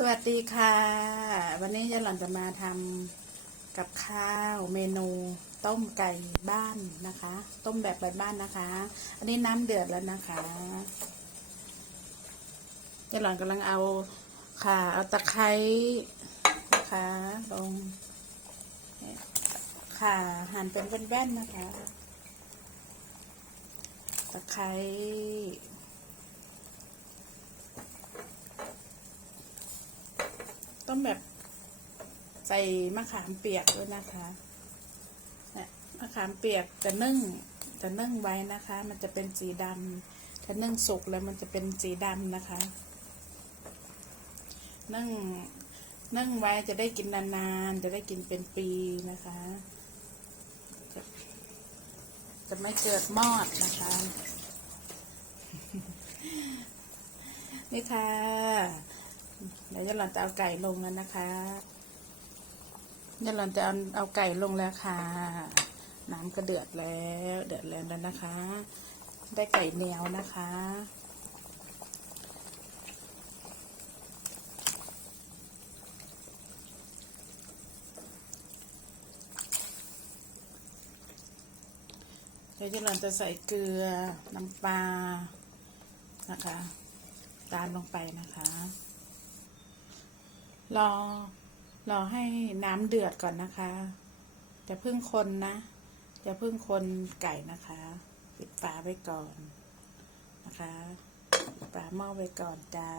สวัสดีค่ะ วันนี้ยายหล่อนจะมาทำกับข้าวเมนูต้มไก่บ้านนะคะ ต้มแบบบ้านๆนะคะ อันนี้น้ำเดือดแล้วนะคะยายหล่อนกำลังเอาค่ะ เอาตะไคร้นะคะลงค่ะหั่นเป็นแว่นๆนะคะ ตะไคร้ ต้มแบบใส่มะขามเปียกด้วยนะคะมะขามเปียกจะนึ่งจะนึ่งไว้นะคะ มันจะเป็นสีดำถ้านึ่งสุกแล้วมันจะเป็นสีดำนะคะ นึ่งนึ่งไว้จะได้กินนานๆ จะได้กินเป็นปีนะคะ จะจะไม่เกิดมอดนะคะ นี่ค่ะ เดี๋ยวยายหลอนจะเอาไก่ลงแล้วนะคะยายหลอนจะเอาเอาไก่ลงแล้วค่ะ น้ำก็เดือดแล้ว เดือดแล้วแล้วนะคะ ได้ไก่แมวนะคะเดี๋ยวยายหลอนจะใส่เกลือน้ำปลานะคะ ตามลงไปนะคะ รอรอให้น้ำเดือดก่อนนะคะจะพิ่งคนนะจะพิ่งคนไก่นะคะ ปิดฝาไว้ก่อนนะคะปิดฝาหม้อไว้ก่อนจ้า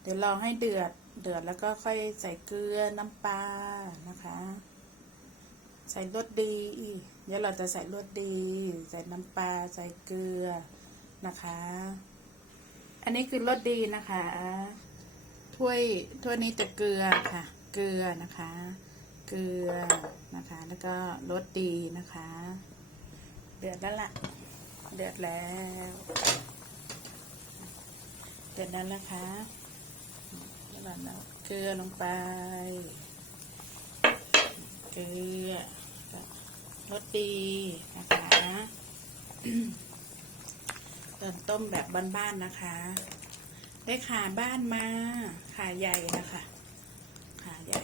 เดี๋ยวรอให้เดือดเดือดแล้วก็ค่อยใส่เกลือน้ำปลานะคะ ใส่รสดีอีเดี๋ยวเราจะใส่รสดี ใส่น้ำปลาใส่เกลือนะคะ อันนี้คือรสดีนะคะ ถ้วยถ้วยนี้จะเกลือค่ะ เกลือนะคะ เกลือนะคะ แล้วก็รสดีนะคะ เดือดแล้วล่ะ เดือดแล้ว เดือดแล้วนะคะแล้วเราเอาเกลือลงไป เกลือรสดีนะคะเริ่มต้มแบบบ้านๆนะคะ ได้ขาบ้านมา ขาใหญ่นะคะ ขาใหญ่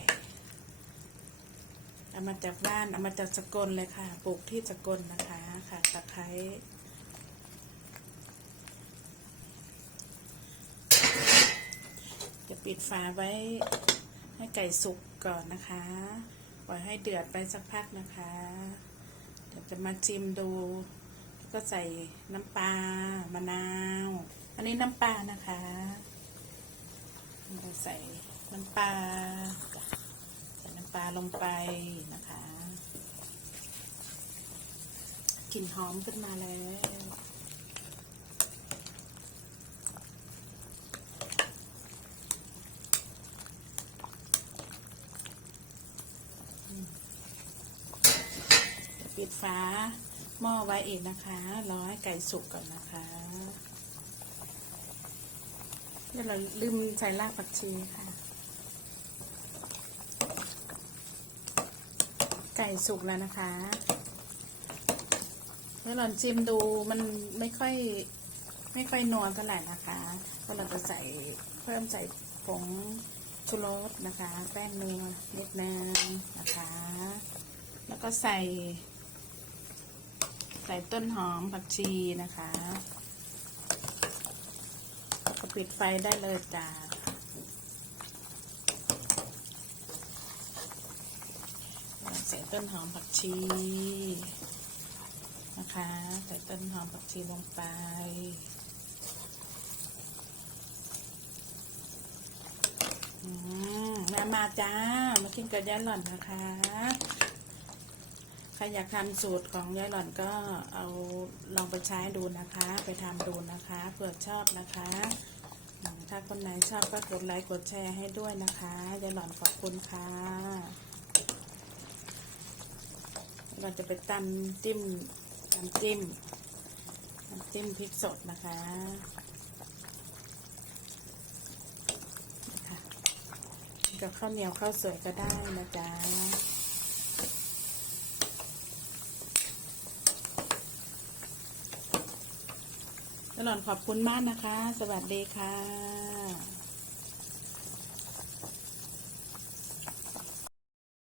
เอามาจากบ้านเอามาจากสกลเลยค่ะ ปลูกที่สกลนะคะค่ะตะไคร้จะปิดฝาไว้ให้ไก่สุกก่อนนะคะ ปล่อยให้เดือดไปสักพักนะคะ เดี๋ยวจะมาชิมดู ก็ใส่น้ำปลามะนาว อันนี้น้ำปลานะคะเราใส่น้ำปลาใส่น้ำปลาลงไปนะคะกลิ่นหอมขึ้นมาแล้วปิดฝาหม้อไว้อีกนะคะ รอให้ไก่สุกก่อนนะคะ ดี๋ยวเราลืมใส่รากผักชีค่ะ ไก่สุกแล้วนะคะเดี๋ยวเราชิมดูมันไม่ค่อยไม่ค่อยนวลเท่าไหร่นะคะเพราะเราจะใส่เพิ่มใส่ผงชูรสนะคะ แป้งนัวนิดนึงนะคะ แล้วก็ใส่ ใส่ต้นหอมผักชีนะคะ ก็ปิดไฟได้เลยจ้าใส่ต้นหอมผักชีนะคะ ใส่ต้นหอมผักชีลงไปอืมมามาจ้า มากินกับยาหล่อนนะคะ ใครอยากทำสูตรของยายหล่อนก็เอาลองไปใช้ดูนะคะ ไปทำดูนะคะเผื่อชอบนะคะ ถ้าคนไหนชอบก็กดไลค์กดแชร์ให้ด้วยนะคะยายหล่อนขอบคุณค่ะเราจะไปตำจิ้มตำจิ้มน้ำจิ้มพริกสดนะคะกับข้าวเหนียวข้าวสวยก็ได้นะจ๊ะ ตลอดขอบคุณมากนะคะ สวัสดีค่ะ